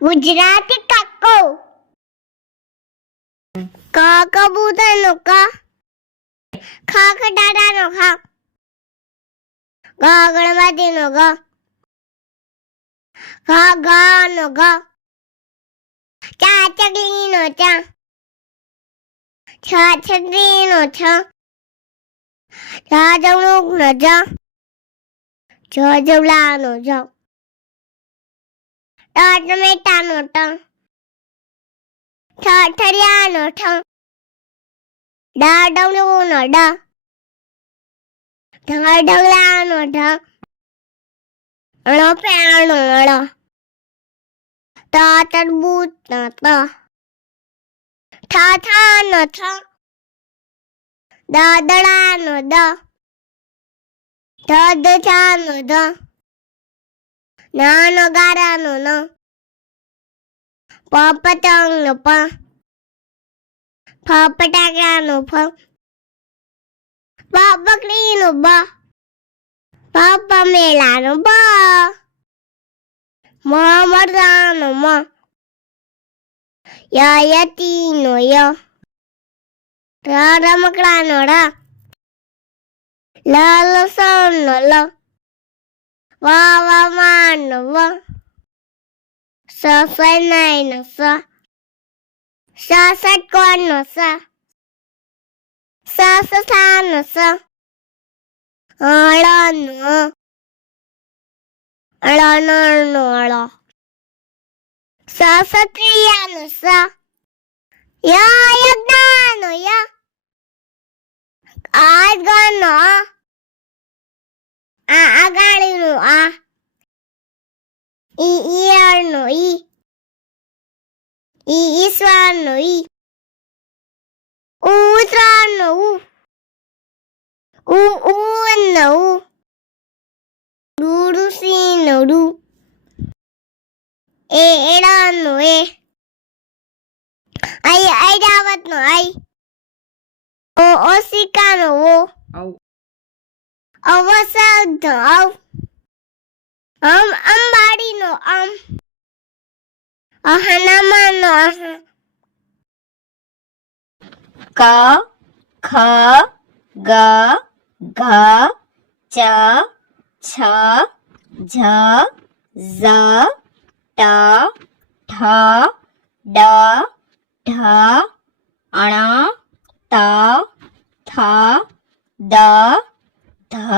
ગુજરાતી કાકો ક કબૂતરનો ક ખ ખટારાનો ખ ગ ગણપતિનો ગ ઘ ઘનો ઘ ચા ચકલીનો ચા છ છત્રીનો છ ઝ જમરૂખનો ઝ જ જવલાનો જ ટ ટમેટાનો ટ ઠ ઠરિયાનો ઠ ડ ડમરુનો ડ ઢ ઢગલાનો ઢ ણ પેણનો ણ ત તરબૂચનો ત ઠ ઠાનો ઠ દ દડાનો દ ધ દજાનો ધ ન ગારાનો ન પ પતંગનો પ ફ ફટાકડાનો ફ બ બકરીનો બ ભ પમેલાનો બ મ મરદાનો મ યતીનો ય રમકડાનો ર લસણનો લ વાવાનો વ સનાઈનો સ ષટકોણનો સ સસાનો સ અળનો અળનળનો અળ સત્રિયાનો સ યજ્ઞાનો ય આગળનો આગાળીનો આ ઈયળનો ઈ ઈશ્વરનો ઈ ઉત્તરાયણનો ઉનો ઋષિનો ઋ એડાનો એ ઐરાવતનો આઈ ઓશિકાનો ઓ અવસરનો અવ અંબાડીનો અહનામાનો અહ ક ખ ગ ઘ ચ છ ઝ ઝ ટ ઠ ડ ઢ અણ ત થ દ ધ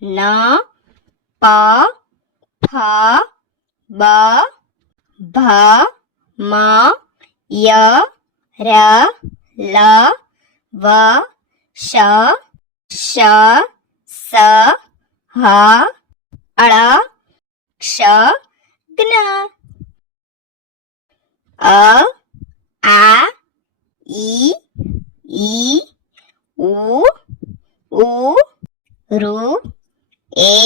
ન પ ફ બ ભ મ ય ર લ વ શ શ સ હ અળ ક્ષ જ્ઞ અ આ ઈ ઉ ઋ એ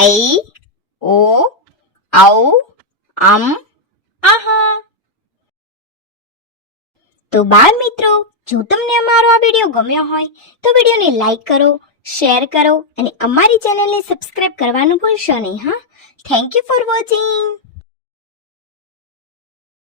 ઐ ઓ ઔ અમ અહ. તો બાળ મિત્રો, જો તમને અમારો આ વિડીયો ગમ્યો હોય તો વિડીયોને લાઈક કરો, શેર કરો અને અમારી ચેનલને સબસ્ક્રાઇબ કરવાનું ભૂલશો નહીં. હા, થેન્ક યુ ફોર વોચિંગ.